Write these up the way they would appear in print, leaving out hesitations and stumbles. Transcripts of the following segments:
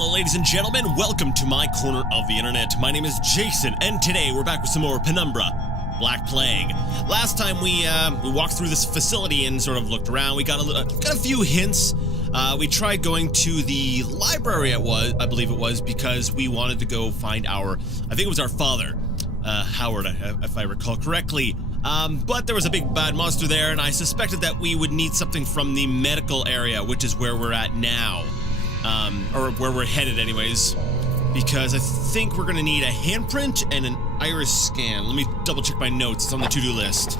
Hello ladies and gentlemen, welcome to my corner of the internet. My name is Jason, and today we're back with some more Penumbra Black Plague. Last time we walked through this facility and sort of looked around. We got a few hints. We tried going to the library, I believe it was, because we wanted to go find I think it was our father, Howard, if I recall correctly. But there was a big bad monster there, and I suspected that we would need something from the medical area, which is where we're at now. Or where we're headed anyways, because I think we're gonna need a handprint and an iris scan. Let me double check my notes, it's on the to-do list.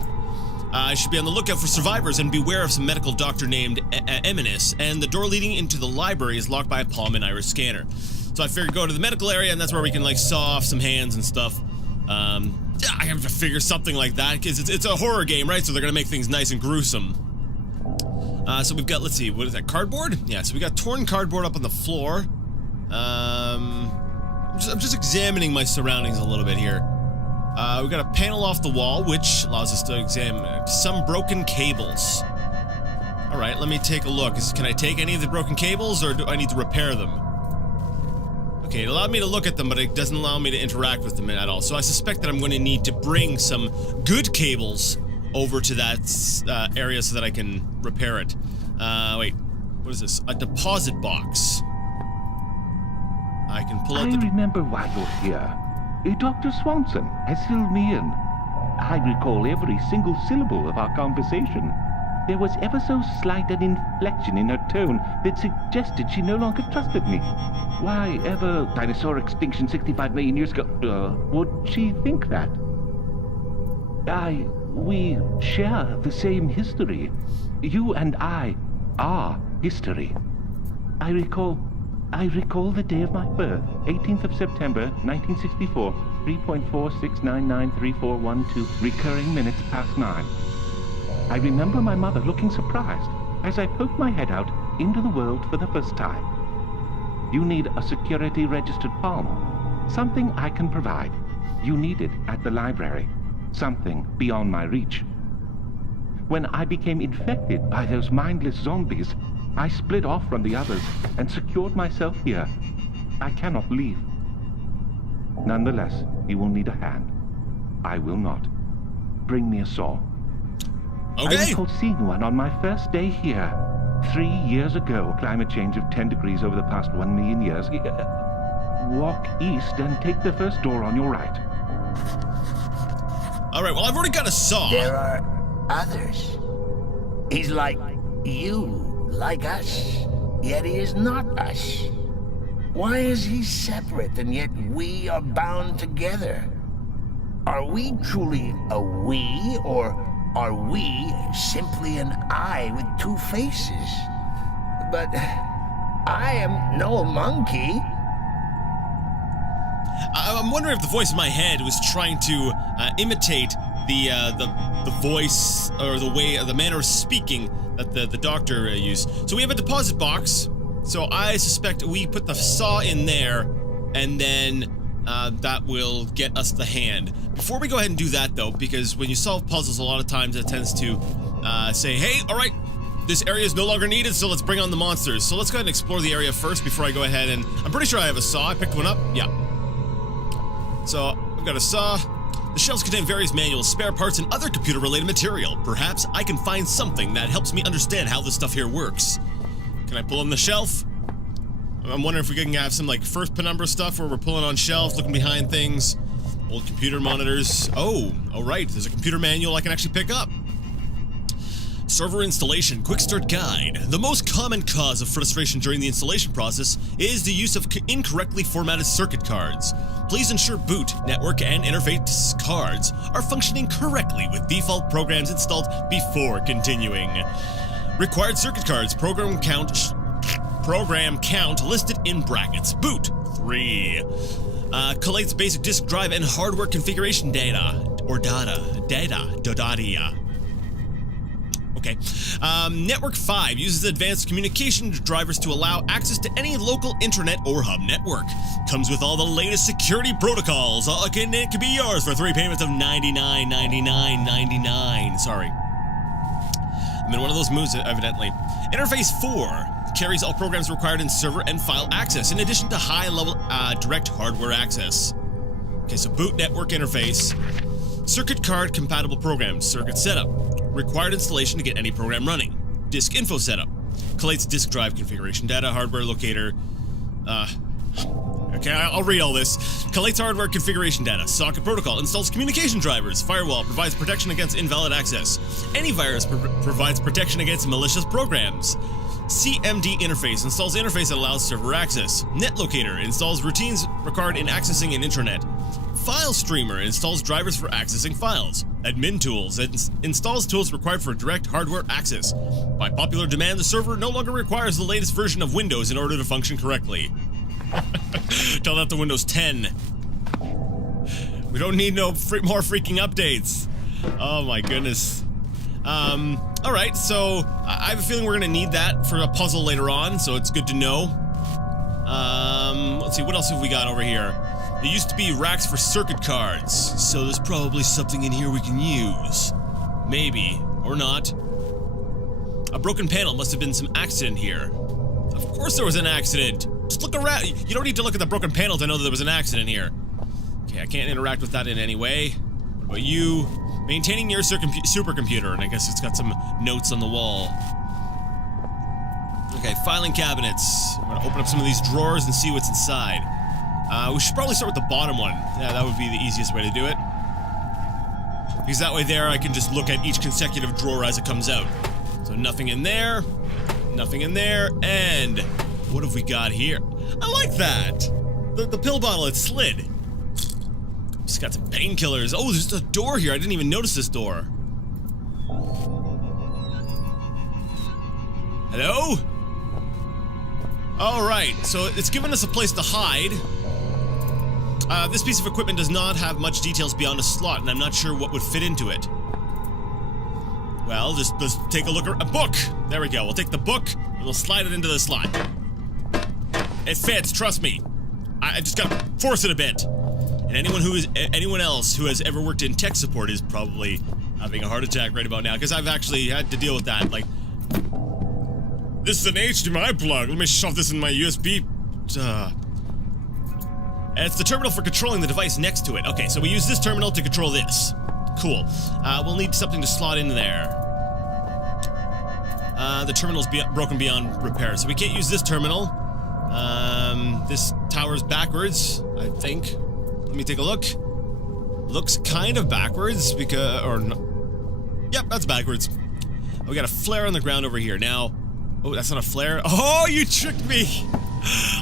I should be on the lookout for survivors and beware of some medical doctor named Eminus, and the door leading into the library is locked by a palm and iris scanner. So I figured go to the medical area, and that's where we can like saw off some hands and stuff. Yeah, I have to figure something like that, because it's a horror game, right? So they're gonna make things nice and gruesome. So we've got, let's see, what is that, cardboard? Yeah, so we got torn cardboard up on the floor. I'm just examining my surroundings a little bit here. We got a panel off the wall, which allows us to examine some broken cables. Alright, let me take a look. Can I take any of the broken cables, or do I need to repair them? Okay, it allowed me to look at them, but it doesn't allow me to interact with them at all. So I suspect that I'm going to need to bring some good cables over to that area so that I can repair it. Wait, what is this? A deposit box. I can pull out I remember why you're here. Dr. Swanson has filled me in. I recall every single syllable of our conversation. There was ever so slight an inflection in her tone that suggested she no longer trusted me. Why ever dinosaur extinction 65 million years ago, would she think that? We share the same history. You and I are history. I recall the day of my birth, 18th of September, 1964, 3.46993412, recurring minutes past 9. I remember my mother looking surprised as I poked my head out into the world for the first time. You need a security registered palm. Something I can provide. You need it at the library. Something beyond my reach. When I became infected by those mindless zombies, I split off from the others and secured myself here. I cannot leave. Nonetheless, you will need a hand. I will not. Bring me a saw. Okay. I recall seeing one on my first day here. 3 years ago, climate change of 10 degrees over the past 1 million years. Walk east and take the first door on your right. Alright, well, I've already got a saw. There are others. He's like you, like us, yet he is not us. Why is he separate and yet we are bound together? Are we truly a we, or are we simply an I with two faces? But I am no monkey. I'm wondering if the voice in my head was trying to imitate the voice or the manner of speaking that the doctor used. So we have a deposit box. So I suspect we put the saw in there, and then that will get us the hand. Before we go ahead and do that, though, because when you solve puzzles, a lot of times it tends to say, "Hey, all right, this area is no longer needed, so let's bring on the monsters." So let's go ahead and explore the area first before I go ahead and I'm pretty sure I have a saw. I picked one up. Yeah. So, I've got a saw. The shelves contain various manuals, spare parts, and other computer-related material. Perhaps I can find something that helps me understand how this stuff here works. Can I pull on the shelf? I'm wondering if we can have some, like, first Penumbra stuff where we're pulling on shelves, looking behind things. Old computer monitors. Oh, alright, there's a computer manual I can actually pick up. Server installation, quick start guide. The most common cause of frustration during the installation process is the use of incorrectly formatted circuit cards. Please ensure boot, network, and interface cards are functioning correctly with default programs installed before continuing. Required circuit cards, program count listed in brackets. Boot, 3. Collates basic disk drive and hardware configuration data, or data. Okay. Network 5 uses advanced communication drivers to allow access to any local intranet or hub network. Comes with all the latest security protocols. It can be yours for 3 payments of $99.99. Sorry. I'm in one of those moods, evidently. Interface 4. carries all programs required in server and file access, in addition to high-level direct hardware access. Okay, so boot network interface. Circuit card compatible programs. Circuit setup. Required installation to get any program running. Disk info setup. Collates disk drive configuration data. Hardware locator. Okay, I'll read all this. Collates hardware configuration data. Socket protocol. Installs communication drivers. Firewall. Provides protection against invalid access. Antivirus provides protection against malicious programs. CMD interface. Installs interface that allows server access. Net locator. Installs routines required in accessing an intranet. File streamer. Installs drivers for accessing files. Admin tools. Installs tools required for direct hardware access. By popular demand, the server no longer requires the latest version of Windows in order to function correctly. Tell that to Windows 10. We don't need no more freaking updates. Oh my goodness. Alright, so I have a feeling we're gonna need that for a puzzle later on, so it's good to know. Let's see, what else have we got over here? There used to be racks for circuit cards, so there's probably something in here we can use. Maybe, or not. A broken panel, must have been some accident here. Of course there was an accident! Just look around. You don't need to look at the broken panel to know that there was an accident here. Okay, I can't interact with that in any way. What about you? Maintaining your supercomputer, and I guess it's got some notes on the wall. Okay, filing cabinets. I'm gonna open up some of these drawers and see what's inside. We should probably start with the bottom one. Yeah, that would be the easiest way to do it. Because that way there I can just look at each consecutive drawer as it comes out. So nothing in there, and what have we got here? I like that! The pill bottle, it slid. It's got some painkillers. Oh, there's a door here. I didn't even notice this door. Hello? Alright, so it's given us a place to hide. This piece of equipment does not have much details beyond a slot, and I'm not sure what would fit into it. Well, just let's take a look at a book. There we go. We'll take the book and we'll slide it into the slot. It fits, trust me. I just gotta force it a bit. And anyone else who has ever worked in tech support is probably having a heart attack right about now, because I've actually had to deal with that. Like, this is an HDMI plug. Let me shove this in my USB. And it's the terminal for controlling the device next to it. Okay, so we use this terminal to control this. Cool. We'll need something to slot in there. The terminal's broken beyond repair, so we can't use this terminal. This tower's backwards, I think. Let me take a look. Looks kind of backwards, because, or no. Yep, that's backwards. We got a flare on the ground over here. Now, oh, that's not a flare. Oh, you tricked me!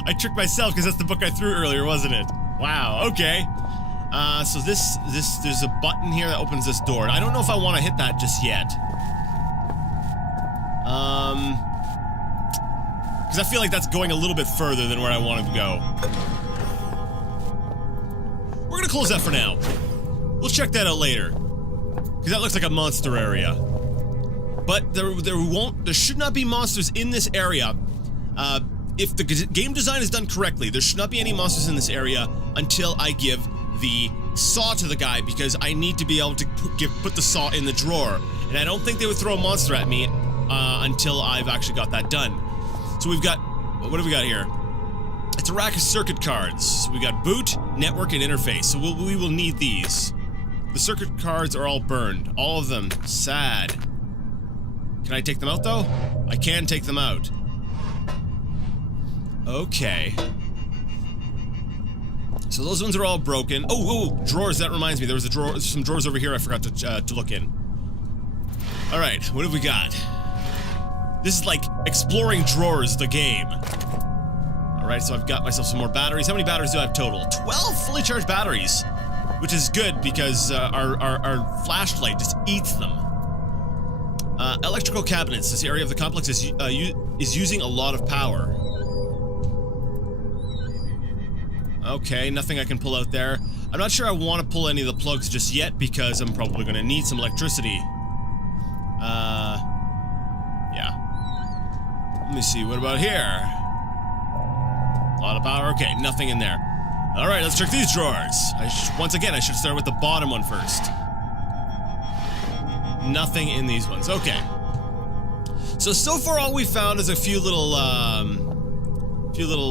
I tricked myself, because that's the book I threw earlier, wasn't it? Wow, okay. So there's a button here that opens this door. I don't know if I want to hit that just yet. Because I feel like that's going a little bit further than where I wanted to go. We're gonna close that for now. We'll check that out later. Because that looks like a monster area. But there should not be monsters in this area. If the game design is done correctly, there should not be any monsters in this area until I give the saw to the guy, because I need to be able to put the saw in the drawer. And I don't think they would throw a monster at me until I've actually got that done. So we've got, what do we got here? It's a rack of circuit cards. So we got boot, network, and interface. So we will need these. The circuit cards are all burned. All of them. Sad. Can I take them out, though? I can take them out. Okay. So those ones are all broken. Oh, drawers, that reminds me. There was some drawers over here I forgot to look in. Alright, what have we got? This is like exploring drawers, the game. Alright, so I've got myself some more batteries. How many batteries do I have total? 12 fully charged batteries. Which is good, because our flashlight just eats them. Electrical cabinets. This area of the complex is using a lot of power. Okay, nothing I can pull out there. I'm not sure I want to pull any of the plugs just yet, because I'm probably going to need some electricity. Yeah. Let me see, what about here? A lot of power? Okay, nothing in there. Alright, let's check these drawers. Once again, I should start with the bottom one first. Nothing in these ones. Okay. So far all we found is a few little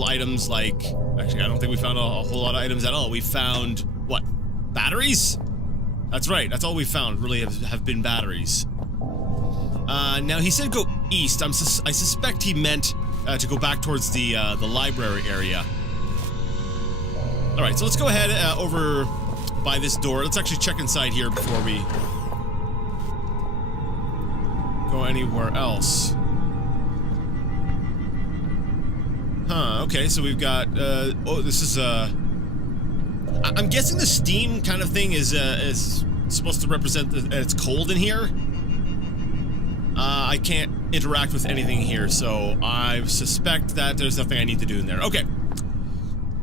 items like... Actually, I don't think we found a whole lot of items at all. We found, what, batteries? That's right, that's all we found, really have been batteries. Now he said go east. I suspect he meant to go back towards the library area. Alright, so let's go ahead over by this door. Let's actually check inside here before we go anywhere else. Huh, okay, so we've got, oh, this is, I'm guessing the steam kind of thing is supposed to represent that it's cold in here. I can't interact with anything here, so I suspect that there's nothing I need to do in there. Okay.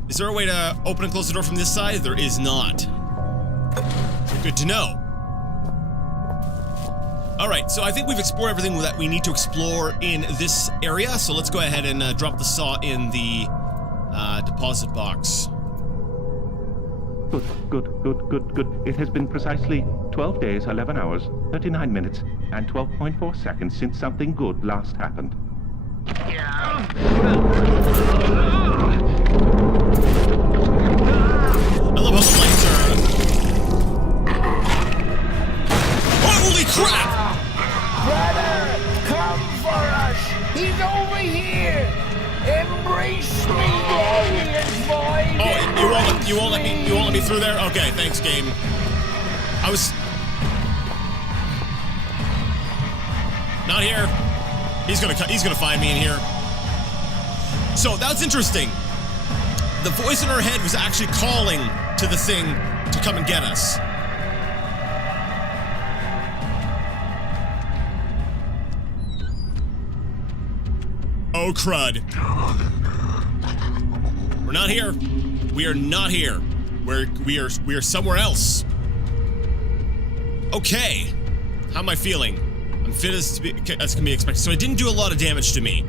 Is there a way to open and close the door from this side? There is not. Good to know. Alright, so I think we've explored everything that we need to explore in this area, so let's go ahead and drop the saw in the deposit box. Good. It has been precisely 12 days, 11 hours, 39 minutes, and 12.4 seconds since something good last happened. I love how the lights are... Holy crap! Brother, come for us! He's over here! Embrace me, glorious void! Oh, you won't let me through there? Okay, thanks, game. I was... Not here. He's gonna find me in here. So, that's interesting. The voice in her head was actually calling to the thing to come and get us. Oh, crud. We're not here. We are not here. We are somewhere else. Okay. How am I feeling? I'm fit as can be expected. So it didn't do a lot of damage to me.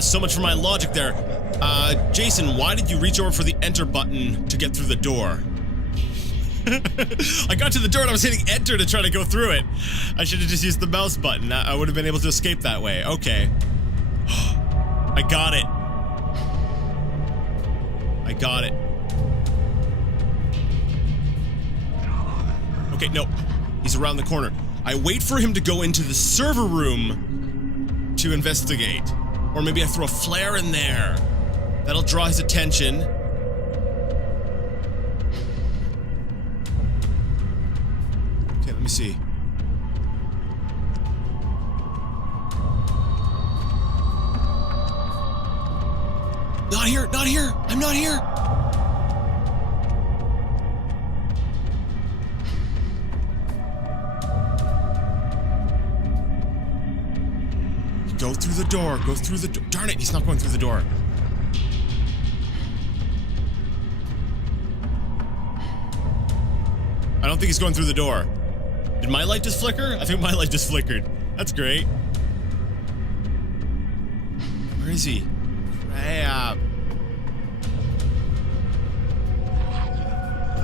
So much for my logic there. Jason, why did you reach over for the enter button to get through the door? I got to the door and I was hitting enter to try to go through it. I should have just used the mouse button. I would have been able to escape that way. Okay. I got it. I got it. Okay, no. He's around the corner. I wait for him to go into the server room to investigate. Or maybe I throw a flare in there. That'll draw his attention. Okay, let me see. Not here, not here. I'm not here. Go through the door. Go through the door. Darn it, he's not going through the door. I don't think he's going through the door. Did my light just flicker? I think my light just flickered. That's great. Where is he? Crap.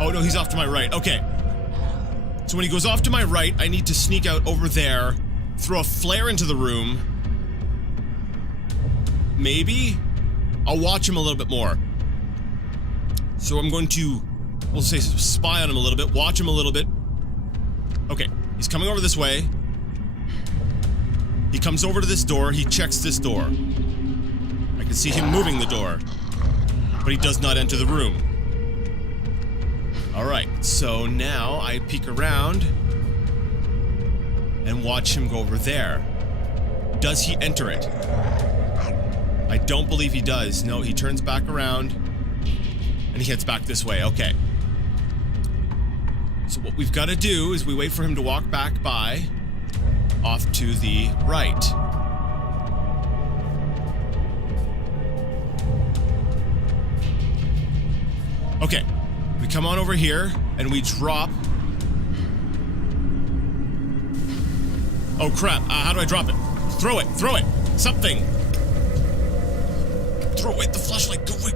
Oh no, he's off to my right. Okay. So when he goes off to my right, I need to sneak out over there, throw a flare into the room. Maybe? I'll watch him a little bit more. So I'm going to, we'll say, spy on him a little bit, watch him a little bit. Okay, he's coming over this way. He comes over to this door, he checks this door. I can see him moving the door, but he does not enter the room. Alright, so now I peek around and watch him go over there. Does he enter it? I don't believe he does. No, he turns back around and he heads back this way. Okay. So what we've got to do is we wait for him to walk back by off to the right. Okay. We come on over here and we drop. Oh crap. How do I drop it? Throw it. Throw it. Something. Throw away the flashlight. Go away.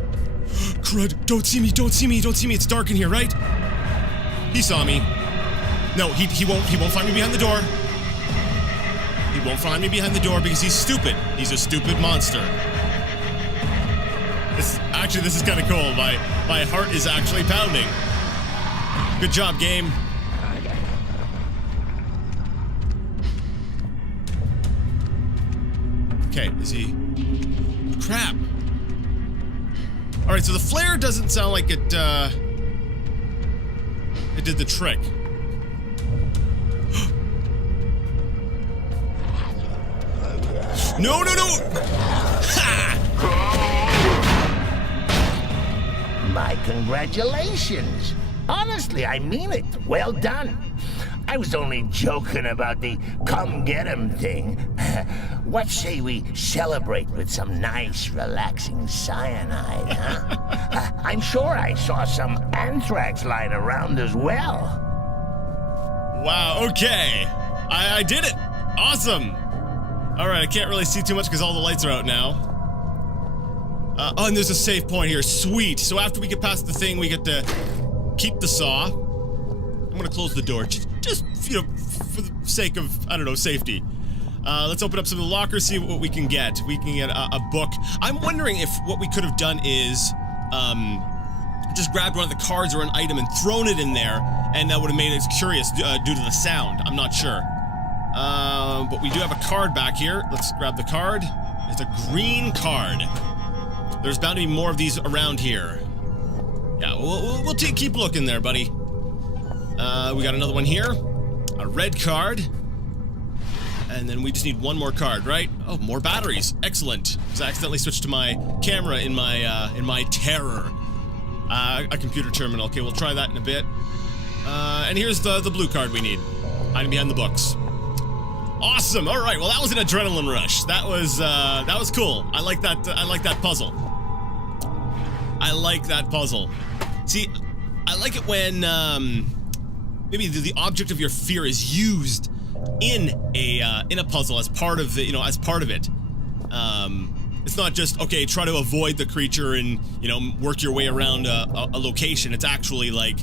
Crud. Don't see me. Don't see me. Don't see me. It's dark in here, right? He saw me. No, he won't find me behind the door. He won't find me behind the door because he's stupid. He's a stupid monster. This is kind of cool. My heart is actually pounding. Good job, game. Okay, is he... Crap. Alright, so the flare doesn't sound like it did the trick. No, no, no! Ha! My congratulations. Honestly, I mean it. Well done. I was only joking about the come get 'em thing. What say we celebrate with some nice, relaxing cyanide, huh? I'm sure I saw some anthrax lying around as well. Wow, okay. I did it. Awesome. Alright, I can't really see too much because all the lights are out now. Oh, and there's a save point here. Sweet. So after we get past the thing, we get to keep the saw. I'm gonna close the door. Just, you know, for the sake of, I don't know, safety. Let's open up some of the lockers, see what we can get. We can get a book. I'm wondering if what we could have done is, just grabbed one of the cards or an item and thrown it in there, and that would have made us curious due to the sound. I'm not sure. But we do have a card back here. Let's grab the card. It's a green card. There's bound to be more of these around here. Yeah, we'll keep looking there, buddy. We got another one here. A red card. And then we just need one more card, right? Oh, more batteries. Excellent. Because I accidentally switched to my camera in my terror. A computer terminal. Okay, we'll try that in a bit. And here's the blue card we need. Hiding behind the books. Awesome. All right. Well, that was an adrenaline rush. That was cool. I like that. I like that puzzle. I like that puzzle. See, I like it when maybe the object of your fear is used in a puzzle as part of the, as part of it. It's not just, okay, try to avoid the creature and, work your way around a location. It's actually like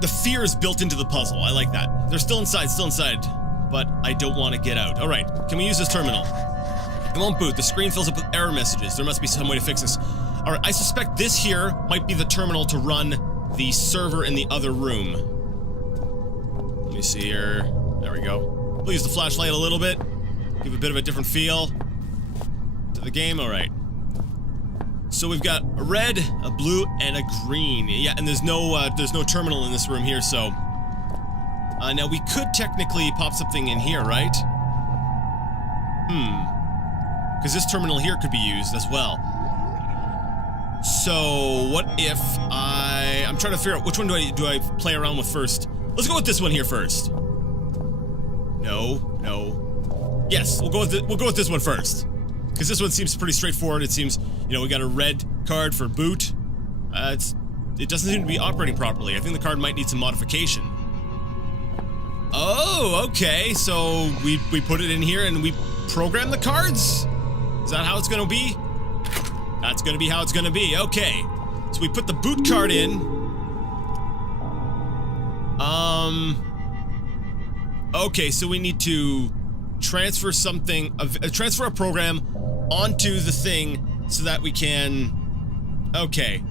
the fear is built into the puzzle. I like that. They're still inside, but I don't want to get out. All right, can we use this terminal? It won't boot. The screen fills up with error messages. There must be some way to fix this. All right, I suspect this here might be the terminal to run the server in the other room. Let me see here. There we go. We'll use the flashlight a little bit. Give a bit of a different feel to the game. All right. So we've got a red, a blue, and a green. Yeah, and there's no terminal in this room here, so... now we could technically pop something in here, right? Because this terminal here could be used as well. So, what if I'm trying to figure out which one do I play around with first? Let's go with this one here first. No. Yes, we'll go with this one first. Because this one seems pretty straightforward. It seems, we got a red card for boot. It doesn't seem to be operating properly. I think the card might need some modification. Oh, okay. So we put it in here and we program the cards? Is that how it's gonna be? That's gonna be how it's gonna be. Okay. So we put the boot card in. Okay, so we need to transfer something, transfer a program onto the thing so that we can... Okay.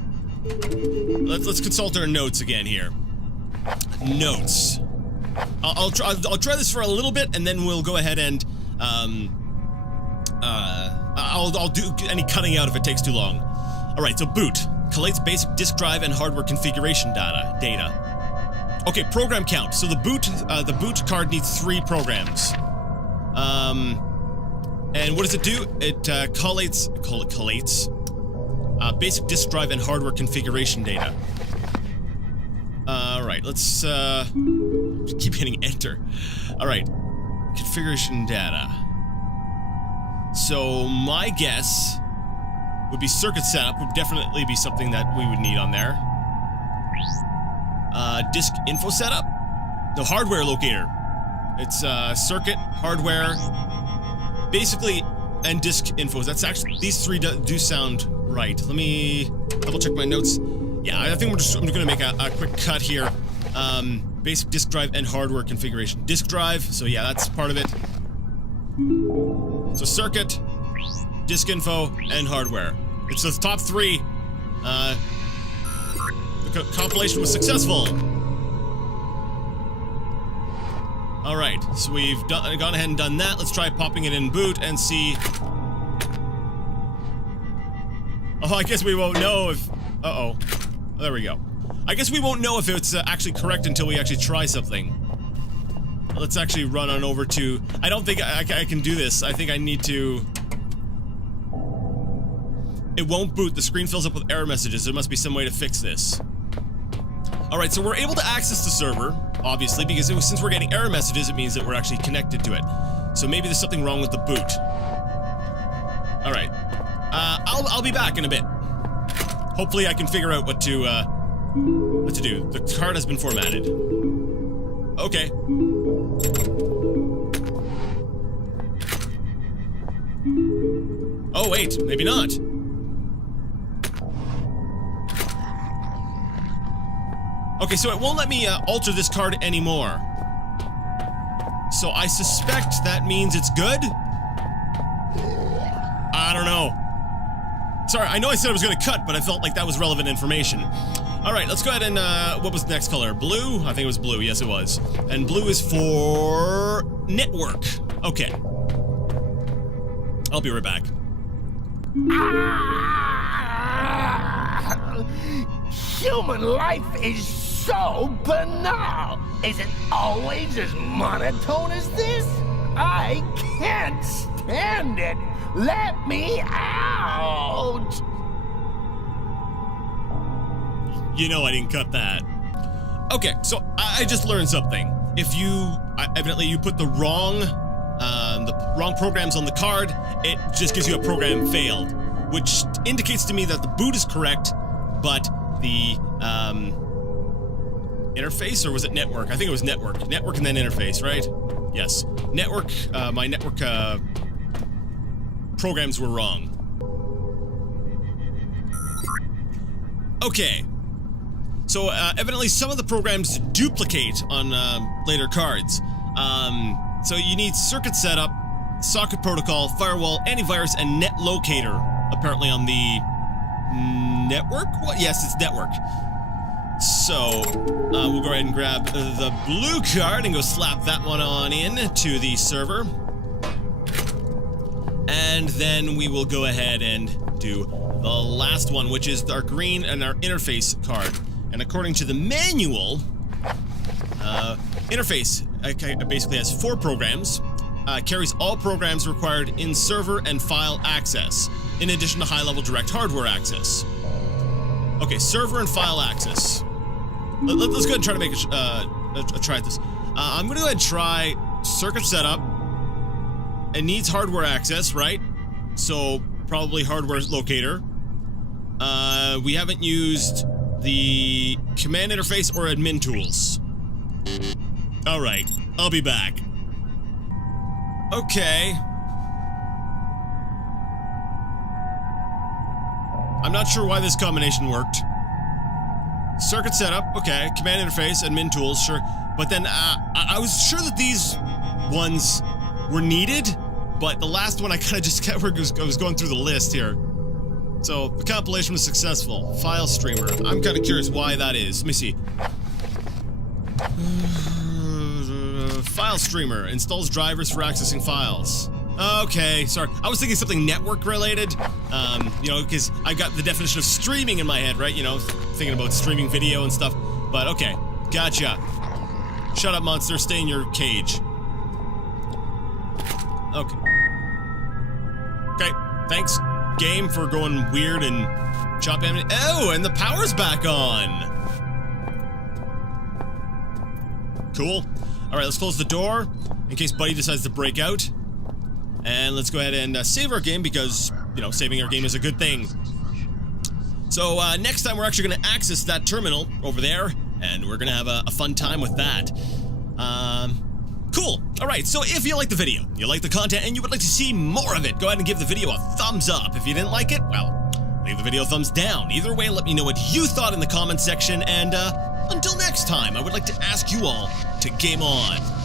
Let's consult our notes again here. Notes. I'll try this for a little bit, and then we'll go ahead and I'll do any cutting out if it takes too long. All right, so boot collates basic disk drive and hardware configuration data. Okay, program count. So the boot card needs 3 programs. And what does it do? It collates basic disk drive and hardware configuration data. Alright, let's keep hitting enter. Alright, configuration data. So my guess would be circuit setup would definitely be something that we would need on there. Disk info setup? No, hardware locator. It's circuit, hardware, basically, and disk info. That's actually, these 3 do sound right. Let me double check my notes. Yeah, I think I'm gonna make a quick cut here. Basic disk drive and hardware configuration. Disk drive, so yeah, that's part of it. So circuit, disk info, and hardware. It's the top 3. The compilation was successful. Alright, so we've gone ahead and done that. Let's try popping it in boot and see. Oh, I guess we won't know if... Uh-oh. There we go. I guess we won't know if it's actually correct until we actually try something. Let's actually run on over to... I don't think I can do this. I think I need to... It won't boot. The screen fills up with error messages. There must be some way to fix this. Alright, so we're able to access the server, obviously, because since we're getting error messages, it means that we're actually connected to it. So maybe there's something wrong with the boot. Alright. I'll be back in a bit. Hopefully I can figure out what to do. The card has been formatted. Okay. Oh, wait, maybe not. Okay, so it won't let me alter this card anymore. So I suspect that means it's good? I don't know. Sorry, I know I said I was going to cut, but I felt like that was relevant information. Alright, let's go ahead and, what was the next color? Blue? I think it was blue, yes it was. And blue is for... network. Okay. I'll be right back. Human life is so banal. Is it always as monotone as this? I can't stand it. Let me out. You know I didn't cut that. Okay, so I just learned something. If you, evidently you put the wrong programs on the card, it just gives you a program failed, which indicates to me that the boot is correct, but the, interface, or was it network? I think it was network. Network and then interface, right? Yes. Network, my network, programs were wrong. Okay. So, evidently some of the programs duplicate on, later cards. So you need circuit setup, socket protocol, firewall, antivirus, and net locator, apparently on the network? What? Yes, it's network. So, we'll go ahead and grab the blue card and go slap that one on in to the server. And then we will go ahead and do the last one, which is our green and our interface card. And according to the manual, interface basically has 4 programs, carries all programs required in server and file access, in addition to high-level direct hardware access. Okay, server and file access. Let's go ahead and try to make a try at this. I'm gonna go ahead and try circuit setup. It needs hardware access, right? So probably hardware locator. We haven't used the command interface or admin tools. Alright, I'll be back. Okay. I'm not sure why this combination worked. Circuit setup, okay. Command interface, admin tools, sure. But then, I was sure that these ones were needed, but the last one I kind of just kept, I was going through the list here. So, the compilation was successful. File streamer. I'm kind of curious why that is. Let me see. File streamer. Installs drivers for accessing files. Okay, sorry. I was thinking something network related. You know, because I got the definition of streaming in my head, right? You know, thinking about streaming video and stuff. But okay, gotcha. Shut up, monster. Stay in your cage. Okay. Okay, thanks, game, for going weird and chop animation. Oh, and the power's back on. Cool. Alright, let's close the door in case Buddy decides to break out. And let's go ahead and save our game because, you know, saving our game is a good thing. So, next time we're actually going to access that terminal over there, and we're going to have a fun time with that. Cool. Alright, so if you like the video, you like the content, and you would like to see more of it, go ahead and give the video a thumbs up. If you didn't like it, well, leave the video a thumbs down. Either way, let me know what you thought in the comments section, and, Until next time, I would like to ask you all to game on.